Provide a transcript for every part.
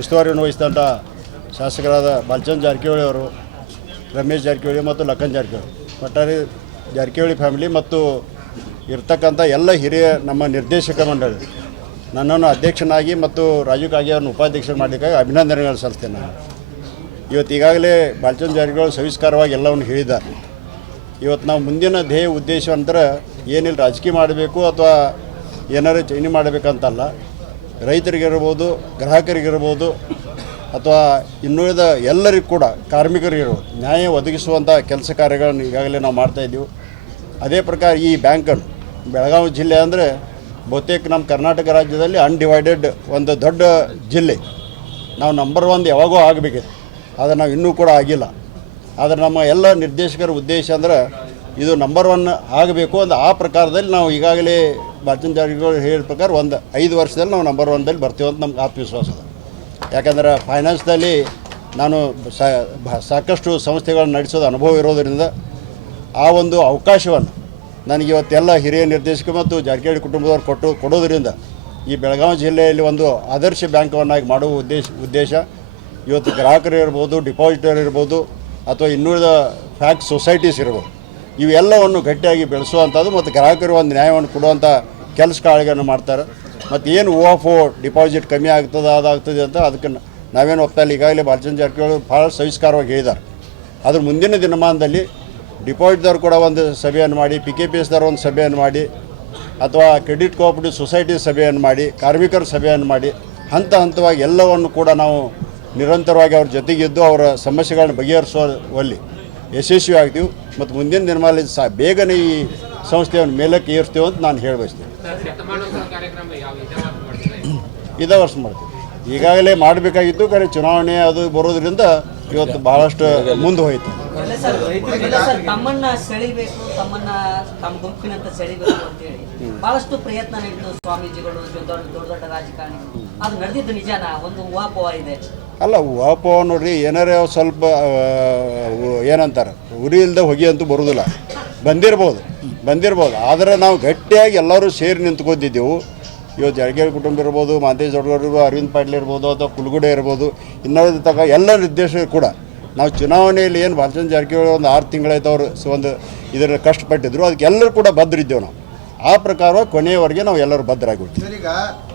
ಉಸ್ತುವಾರಿಯನ್ನು ವಹಿಸಿದಂಥ ಶಾಸಕರಾದ ಬಾಲಚಂದ್ರ ಜಾರಕಿಹೊಳಿ ಅವರು, ರಮೇಶ್ ಜಾರಕಿಹೊಳಿ ಮತ್ತು ಲಖನ್ ಜಾರಕಿಹೊಳಿ, ಒಟ್ಟಾರೆ ಜಾರಕಿಹೊಳಿ ಫ್ಯಾಮಿಲಿ ಮತ್ತು ಇರ್ತಕ್ಕಂಥ ಎಲ್ಲ ಹಿರಿಯ ನಮ್ಮ ನಿರ್ದೇಶಕ ಮಂಡಳಿ ನನ್ನನ್ನು ಅಧ್ಯಕ್ಷನಾಗಿ ಮತ್ತು ರಾಜೀವ್ ಕಾಗೆ ಅವರನ್ನು ಉಪಾಧ್ಯಕ್ಷ ಮಾಡಲಿಕ್ಕಾಗಿ ಅಭಿನಂದನೆಗಳು ಸಲ್ಲಿಸ್ತೇನೆ. ನಾನು ಇವತ್ತು ಈಗಾಗಲೇ ಬಾಲಚಂದ್ರ ಜಾರಕಿಹೊಳಿ ಸವಿಸ್ಕಾರವಾಗಿ ಎಲ್ಲವನ್ನು ಹೇಳಿದ್ದಾರೆ. ಇವತ್ತು ನಾವು ಮುಂದಿನ ಧ್ಯೇಯ ಉದ್ದೇಶ ಅಂದ್ರೆ ಏನಿಲ್ಲ ರಾಜಕೀಯ ಮಾಡಬೇಕು ಅಥವಾ ಏನಾರು ಚೈನಿ ಮಾಡಬೇಕಂತಲ್ಲ, ರೈತರಿಗಿರ್ಬೋದು, ಗ್ರಾಹಕರಿಗಿರ್ಬೋದು ಅಥವಾ ಇನ್ನುಳಿದ ಎಲ್ಲರಿಗೂ ಕೂಡ ಕಾರ್ಮಿಕರಿಗಿರ್ಬೋದು ನ್ಯಾಯ ಒದಗಿಸುವಂಥ ಕೆಲಸ ಕಾರ್ಯಗಳನ್ನು ಈಗಾಗಲೇ ನಾವು ಮಾಡ್ತಾಯಿದ್ದೀವಿ. ಅದೇ ಪ್ರಕಾರ ಈ ಬ್ಯಾಂಕನ್ನು ಬೆಳಗಾವಿ ಜಿಲ್ಲೆ ಅಂದರೆ ಬಹುತೇಕ ನಮ್ಮ ಕರ್ನಾಟಕ ರಾಜ್ಯದಲ್ಲಿ ಅನ್ಡಿವೈಡೆಡ್ ಒಂದು ದೊಡ್ಡ ಜಿಲ್ಲೆ. ನಾವು ನಂಬರ್ 1 ಯಾವಾಗೂ ಆಗಬೇಕಿತ್ತು, ಆದರೆ ನಾವು ಇನ್ನೂ ಕೂಡ ಆಗಿಲ್ಲ. ಆದರೆ ನಮ್ಮ ಎಲ್ಲ ನಿರ್ದೇಶಕರ ಉದ್ದೇಶ ಅಂದ್ರೆ ಇದು ನಂಬರ್ 1 ಆಗಬೇಕು ಅಂತ ಆ ಪ್ರಕಾರದಲ್ಲಿ ನಾವು ಈಗಾಗಲೇ ಬಾಲಚಂದ್ರ ಜಾರಕಿಹೊಳಿ ಹೇಳಿದ ಪ್ರಕಾರ ಒಂದು 5 ವರ್ಷದಲ್ಲಿ ನಾವು ನಂಬರ್ 1ದಲ್ಲಿ ಬರ್ತೀವಿ ಅಂತ ನಮ್ಗೆ ಆತ್ಮವಿಶ್ವಾಸ ಅದ. ಯಾಕಂದ್ರೆ ಫೈನಾನ್ಸ್ದಲ್ಲಿ ನಾನು ಸಾಕಷ್ಟು ಸಂಸ್ಥೆಗಳನ್ನು ನಡೆಸೋದು ಅನುಭವ ಇರೋದರಿಂದ ಆ ಒಂದು ಅವಕಾಶವನ್ನು ನನಗೆ ಇವತ್ತೆಲ್ಲ ಹಿರಿಯ ನಿರ್ದೇಶಕ ಮತ್ತು ಜಾರಕಿಹೊಳಿ ಕುಟುಂಬದವರು ಕೊಡೋದರಿಂದ ಈ ಬೆಳಗಾವಿ ಜಿಲ್ಲೆಯಲ್ಲಿ ಒಂದು ಆದರ್ಶ ಬ್ಯಾಂಕವನ್ನಾಗಿ ಮಾಡುವ ಉದ್ದೇಶ ಇವತ್ತು ಗ್ರಾಹಕರು ಇರ್ಬೋದು, ಡಿಪಾಸಿಟರ್ ಇರ್ಬೋದು ಅಥವಾ ಇನ್ನುಳಿದ ಫ್ಯಾಕ್ಸ್ ಸೊಸೈಟೀಸ್ ಇರ್ಬೋದು, ಇವೆಲ್ಲವನ್ನು ಗಟ್ಟಿಯಾಗಿ ಬೆಳೆಸುವಂಥದ್ದು ಮತ್ತು ಗ್ರಾಹಕರು ಒಂದು ನ್ಯಾಯವನ್ನು ಕೊಡುವಂಥ ಕೆಲಸ ಕಾರ್ಯಗಳನ್ನು ಮಾಡ್ತಾರೆ. ಮತ್ತು ಏನು ಓ ಡಿಪಾಸಿಟ್ ಕಮ್ಮಿ ಆಗ್ತದೆ ಅದಾಗ್ತದೆ ಅಂತ ಅದಕ್ಕೆ ನಾವೇನು ಹೋಗ್ತಾ ಇಲ್ಲ. ಈಗಾಗಲೇ ಬಾಲಚಂದ್ರ ಜಾರಕಿಹೊಳಿ ಭಾಳ ಸವಿಸ್ಕಾರವಾಗಿ ಹೇಳಿದ್ದಾರೆ. ಅದ್ರ ಮುಂದಿನ ದಿನಮಾನದಲ್ಲಿ ಡಿಪಾಸಿಟ್ದವ್ರು ಕೂಡ ಒಂದು ಸಭೆಯನ್ನು ಮಾಡಿ, PKPSದವ್ರು ಒಂದು ಸಭೆಯನ್ನು ಮಾಡಿ ಅಥವಾ ಕ್ರೆಡಿಟ್ ಕೋಆಪರೇಟಿವ್ ಸೊಸೈಟಿ ಸಭೆಯನ್ನು ಮಾಡಿ, ಕಾರ್ಮಿಕರ ಸಭೆಯನ್ನು ಮಾಡಿ ಹಂತ ಹಂತವಾಗಿ ಎಲ್ಲವನ್ನು ಕೂಡ ನಾವು ನಿರಂತರವಾಗಿ ಅವ್ರ ಜೊತೆಗಿದ್ದು ಅವರ ಸಮಸ್ಯೆಗಳನ್ನು ಬಗೆಹರಿಸುವಲ್ಲಿ ಯಶಸ್ವಿ ಆಗ್ತೀವಿ ಮತ್ತು ಮುಂದಿನ ದಿನಮಾನದಲ್ಲಿ ಬೇಗನೆ ಈ ಸಂಸ್ಥೆಯನ್ನು ಮೇಲಕ್ಕೆ ಏರ್ತೀವಿ ಅಂತ ನಾನು ಹೇಳಬಯಸ್ತೀನಿ. ಇದೇ ವರ್ಷ ಮಾಡ್ತೀವಿ. ಈಗಾಗಲೇ ಮಾಡಬೇಕಾಗಿತ್ತು, ಕರೆ ಚುನಾವಣೆ ಅದು ಬರೋದ್ರಿಂದ ಇವತ್ತು ಬಹಳಷ್ಟು ಮುಂದೆ ಹೋಯಿತು. ತಮ್ಮನ್ನ ಸೆಳಿಬೇಕು, ತಮ್ಮ ಗುಂಪಿನಂತ ಸೆಳಿಬೇಕು ಅಂತೇಳಿ ಬಹಳಷ್ಟು ಪ್ರಯತ್ನ ನಡೀತು. ಸ್ವಾಮೀಜಿಗಳು, ದೊಡ್ಡ ದೊಡ್ಡ ರಾಜಕಾರಣಿಗಳು, ಅದು ನಡೆದಿದ್ದು ನಿಜಾನ? ಒಂದು ಊಹಾಪೋಹ ಇದೆ. ಅಲ್ಲ, ಊಹಾಪೋಹ ನೋಡ್ರಿ, ಏನಾರೇ ಸ್ವಲ್ಪ ಏನಂತಾರೆ ಉರಿ ಇಲ್ಲದೆ ಹೊಗೆ ಅಂತೂ ಬರೋದಿಲ್ಲ. ಬಂದಿರ್ಬೋದು ಆದರೆ ನಾವು ಗಟ್ಟಿಯಾಗಿ ಎಲ್ಲರೂ ಸೇರಿ ನಿಂತ್ಕೊಂಡಿದ್ದೆವು. ಇವತ್ತು ಜಾರಕಿಹೊಳಿ ಕುಟುಂಬ ಇರ್ಬೋದು, ಮಾಂತೇಶ್ ದೊಡ್ಡವರು, ಅರವಿಂದ್ ಪಾಟೀಲ್ ಇರ್ಬೋದು ಅಥವಾ ಕುಲಗುಡೆ ಇರ್ಬೋದು, ಇನ್ನೊಂದು ತಗ ಎಲ್ಲ ನಿರ್ದೇಶಕರು ಕೂಡ ನಾವು ಚುನಾವಣೆಯಲ್ಲಿ ಏನು ಬಾಲಚಂದ್ರ ಜಾರಕಿಹೊಳಿ ಒಂದು 6 ತಿಂಗಳಾಯ್ತು ಅವರು ಒಂದು ಇದರ ಕಷ್ಟಪಟ್ಟಿದ್ರು, ಅದಕ್ಕೆ ಎಲ್ಲರೂ ಕೂಡ ಬದ್ಧರಿದ್ದೇವೆ. ನಾವು ಆ ಪ್ರಕಾರ ಕೊನೆಯವರೆಗೆ ನಾವು ಎಲ್ಲರೂ ಬದ್ಧರಾಗಿರ್ತೀವಿ. ಈಗ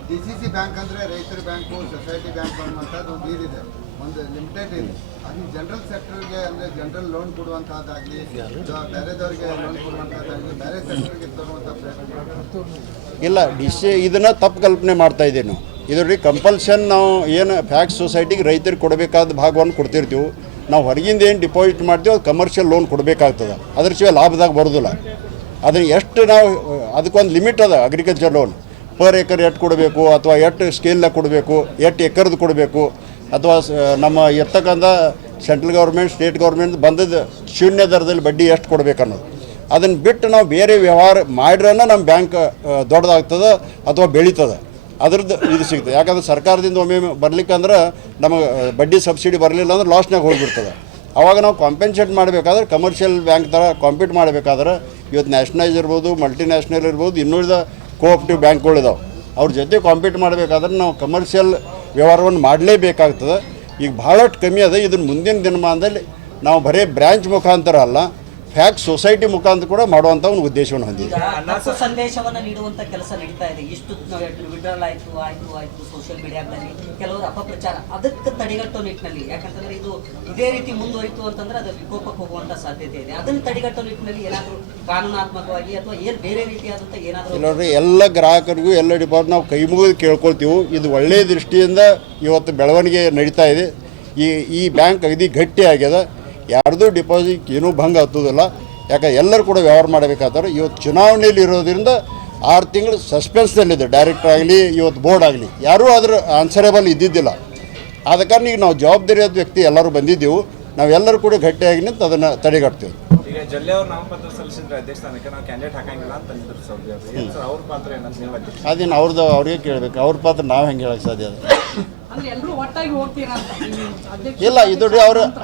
DCC ಬ್ಯಾಂಕ್ ಅಂದರೆ ರೈತರ ಬ್ಯಾಂಕು, ಸೊಸೈಟಿ ಬ್ಯಾಂಕ್ ಅನ್ನುವಂಥದ್ದು ಒಂದು ಇದಿದೆ, ಒಂದು ಲಿಮಿಟೆಡ್ ಇದೆ. ಅದು ಜನರಲ್ ಸೆಕ್ಟರ್ಗೆ ಅಂದರೆ ಜನರಲ್ ಲೋನ್ ಕೊಡುವಂಥದ್ದಾಗಲಿ, ಬೇರೆದವ್ರಿಗೆ ಲೋನ್ ಕೊಡುವಂಥದ್ದಾಗಲಿ, ಬೇರೆ ಸೆಕ್ಟರ್ಗೆ ತರುವಂಥ ಪ್ರಯತ್ನ ಇಲ್ಲ. ಇದನ್ನು ತಪ್ಪು ಕಲ್ಪನೆ ಮಾಡ್ತಾ ಇದ್ದೀವಿ ನಾವು. ಇದ್ರಿ ಕಂಪಲ್ಷನ್ ನಾವು ಏನು ಫ್ಯಾಕ್ಸ್ ಸೊಸೈಟಿಗೆ ರೈತರಿಗೆ ಕೊಡಬೇಕಾದ ಭಾಗವನ್ನು ಕೊಡ್ತಿರ್ತೀವಿ. ನಾವು ಹೊರಗಿಂದ ಏನು ಡಿಪಾಸಿಟ್ ಮಾಡ್ತೀವಿ ಅದು ಕಮರ್ಷಿಯಲ್ ಲೋನ್ ಕೊಡಬೇಕಾಗ್ತದೆ. ಅದ್ರ ಶಿವಾಯ ಲಾಭದಾಗ ಬರೋದಿಲ್ಲ. ಅದನ್ನು ಎಷ್ಟು ನಾವು ಅದಕ್ಕೊಂದು ಲಿಮಿಟ್ ಅದ. ಅಗ್ರಿಕಲ್ಚರ್ ಲೋನ್ ಪರ್ ಎಕರ್ ಎಷ್ಟು ಕೊಡಬೇಕು ಅಥವಾ ಎಷ್ಟು ಸ್ಕೇಲ್ನಾಗ ಕೊಡಬೇಕು, ಎಷ್ಟು ಎಕರ್ದು ಕೊಡಬೇಕು ಅಥವಾ ನಮ್ಮ ಇರ್ತಕ್ಕಂಥ ಸೆಂಟ್ರಲ್ ಗೌರ್ಮೆಂಟ್, ಸ್ಟೇಟ್ ಗೌರ್ಮೆಂಟ್ ಬಂದದ್ದು ಶೂನ್ಯ ದರದಲ್ಲಿ ಬಡ್ಡಿ ಎಷ್ಟು ಕೊಡಬೇಕು ಅನ್ನೋದು. ಅದನ್ನು ಬಿಟ್ಟು ನಾವು ಬೇರೆ ವ್ಯವಹಾರ ಮಾಡ್ರೆ ನಮ್ಮ ಬ್ಯಾಂಕ್ ದೊಡ್ಡದಾಗ್ತದೆ ಅಥವಾ ಬೆಳೀತದೆ, ಅದ್ರದ್ದು ಇದು ಸಿಗ್ತದೆ. ಯಾಕಂದ್ರೆ ಸರ್ಕಾರದಿಂದ ಒಮ್ಮೆ ಬರ್ಲಿಕ್ಕಂದ್ರೆ ನಮಗೆ ಬಡ್ಡಿ ಸಬ್ಸಿಡಿ ಬರಲಿಲ್ಲ ಅಂದ್ರೆ ಲಾಸ್ನಾಗ ಹೋಗಿಬಿಡ್ತದೆ. ಆವಾಗ ನಾವು ಕಾಂಪೆನ್ಸೇಟ್ ಮಾಡಬೇಕಾದ್ರೆ ಕಮರ್ಷಿಯಲ್ ಬ್ಯಾಂಕ್ ಥರ ಕಾಂಪೀಟ್ ಮಾಡಬೇಕಾದ್ರೆ ಇವತ್ತು ನ್ಯಾಷನಲೈಸ್ ಇರ್ಬೋದು, ಮಲ್ಟಿನ್ಯಾಷನಲ್ ಇರ್ಬೋದು, ಇನ್ನುಳಿದ ಕೋಆಪರೇಟಿವ್ ಬ್ಯಾಂಕ್ಗಳಿದಾವೆ. ಅವ್ರ ಜೊತೆ ಕಾಂಪೀಟ್ ಮಾಡಬೇಕಾದ್ರೆ ನಾವು ಕಮರ್ಷಿಯಲ್ ವ್ಯವಹಾರವನ್ನು ಮಾಡಲೇಬೇಕಾಗ್ತದೆ. ಈಗ ಭಾಳಷ್ಟು ಕಮ್ಮಿ ಅದ. ಇದನ್ನು ಮುಂದಿನ ದಿನಮಾನದಲ್ಲಿ ನಾವು ಬರೀ ಬ್ರ್ಯಾಂಚ್ ಮುಖಾಂತರ ಅಲ್ಲ, ಫ್ಯಾಕ್ಸ್ ಸೊಸೈಟಿ ಮುಖಾಂತರ ಕೂಡ ಮಾಡುವಂಥ ಒಂದು ಉದ್ದೇಶವನ್ನು ಹೊಂದಿದೆ. ಸಂದೇಶವನ್ನು ನೀಡುವಂಥ ಕೆಲಸ ನಡೀತಾ ಇದೆ. ಇಷ್ಟು ವಿಡ್ರಾಲ್ ಆಯಿತು ಸೋಷಿಯಲ್ ಮೀಡಿಯಾದಲ್ಲಿ ಕೆಲವರು ಅಪಪ್ರಚಾರ, ಅದಕ್ಕೆ ತಡೆಗಟ್ಟೋ ನಿಟ್ಟಿನಲ್ಲಿ, ಯಾಕಂತಂದ್ರೆ ಇದೇ ರೀತಿ ಮುಂದುವರಿತು ಅಂತಂದ್ರೆ ಅದು ವಿಕೋಪಕ್ಕೆ ಹೋಗುವಂಥ ಸಾಧ್ಯತೆ ಇದೆ. ಅದನ್ನು ತಡೆಗಟ್ಟೋ ನಿಟ್ಟಿನಲ್ಲಿ ಏನಾದರೂ ಕಾನೂನಾತ್ಮಕವಾಗಿ ಅಥವಾ ಏನು ಬೇರೆ ರೀತಿಯಾದಂಥ ಏನಾದರೂ ನೋಡ್ರಿ, ಎಲ್ಲ ಗ್ರಾಹಕರಿಗೂ ಎಲ್ಲ ಡಿಪಾರ್ಟ್ ನಾವು ಕೈ ಮುಗಿದು ಕೇಳ್ಕೊಳ್ತೀವಿ. ಇದು ಒಳ್ಳೆಯ ದೃಷ್ಟಿಯಿಂದ ಇವತ್ತು ಬೆಳವಣಿಗೆ ನಡೀತಾ ಇದೆ. ಈ ಬ್ಯಾಂಕ್ ಅಗದಿ ಗಟ್ಟಿ ಆಗ್ಯದ. ಯಾರ್ದು ಡಿಪಾಸಿಟ್ ಏನೂ ಭಂಗ ಹತ್ತೋದಿಲ್ಲ. ಯಾಕೆ ಎಲ್ಲರೂ ಕೂಡ ವ್ಯವಹಾರ ಮಾಡಬೇಕಾದ್ರೆ ಇವತ್ತು ಚುನಾವಣೆಯಲ್ಲಿ ಇರೋದ್ರಿಂದ 6 ತಿಂಗಳು ಸಸ್ಪೆನ್ಸ್ದಲ್ಲಿದೆ. ಡೈರೆಕ್ಟರ್ ಆಗಲಿ, ಇವತ್ತು ಬೋರ್ಡ್ ಆಗಲಿ, ಯಾರೂ ಅದ್ರ ಆನ್ಸರೇಬಲ್ ಇದ್ದಿದ್ದಿಲ್ಲ. ಆದ ಕಾರಣ ಈಗ ನಾವು ಜವಾಬ್ದಾರಿಯಾದ ವ್ಯಕ್ತಿ ಎಲ್ಲರೂ ಬಂದಿದ್ದೆವು. ನಾವೆಲ್ಲರೂ ಕೂಡ ಗಟ್ಟಿಯಾಗಿ ನಿಂತು ಅದನ್ನು ತಡೆಗಟ್ತೀವಿ. ಈಗ ಜಲ್ಲೆ ಅವರು ನಾಮಪತ್ರ ಸಲ್ಲಿಸಿದ್ರೆ ಅಧ್ಯಕ್ಷ ಸ್ಥಾನಕ್ಕೆ ನಾವು ಕ್ಯಾಂಡಿಡೇಟ್ ಹಾಕಂಗಿಲ್ಲ ಅಂತ ಅಂದಿದ್ರು ಸರ್, ಅವ್ರ ಪಾತ್ರ ಏನಂತ ನೀವು ಅಧ್ಯಕ್ಷ? ಅದೇನು ಅವ್ರಿಗೆ ಕೇಳಬೇಕು. ಅವ್ರ ಪಾತ್ರ ನಾವು ಹೆಂಗೆ ಹೇಳಕ್ಕೆ ಸಾಧ್ಯ ಅದ? ಇಲ್ಲ, ಇದು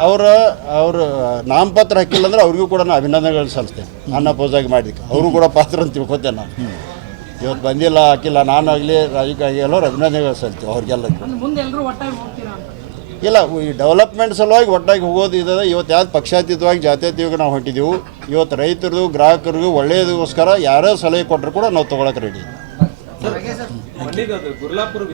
ಅವ್ರ ನಾಮಪತ್ರ ಹಾಕಿಲ್ಲ ಅಂದ್ರೆ ಅವ್ರಿಗೂ ಕೂಡ ನಾನು ಅಭಿನಂದನೆಗಳು ಸಲ್ಲಿಸ್ತೇನೆ. ಅನ್ನ ಪೋಸಾಗಿ ಮಾಡಿದ್ದಕ್ಕೆ ಅವರು ಕೂಡ ಪಾತ್ರ ಅಂತ ತಿಳ್ಕೊತೇನೆ ನಾನು. ಇವತ್ತು ಬಂದಿಲ್ಲ ಹಾಕಿಲ್ಲ ನಾನಾಗಲಿ ರಾಜಕಾಗಿ ಎಲ್ಲರೂ ಅಭಿನಂದನೆಗಳು ಸಲ್ತೀವಿ ಅವ್ರಿಗೆಲ್ಲ ಮುಂದೆ ಎಲ್ಲರೂ ಒಟ್ಟಾಗಿ ಹೋಗ್ತೀರಾ ಅಂತ. ಇಲ್ಲ ಈ ಡೆವಲಪ್ಮೆಂಟ್ ಸಲುವಾಗಿ ಒಟ್ಟಾಗಿ ಹೋಗೋದು ಇದೆ. ಇವತ್ತು ಯಾವ್ದು ಪಕ್ಷಾತೀತವಾಗಿ ಜಾತ್ಯತೀತವಾಗಿ ನಾವು ಹೊಂಟಿದ್ದೀವಿ. ಇವತ್ತು ರೈತರದು ಗ್ರಾಹಕರಿಗೂ ಒಳ್ಳೆಯದಕ್ಕೋಸ್ಕರ ಯಾರೇ ಸಲಹೆ ಕೊಟ್ಟರು ಕೂಡ ನಾವು ತೊಗೊಳಕ್ಕೆ ರೆಡಿ. ಗುರ್ಲಾಪುರ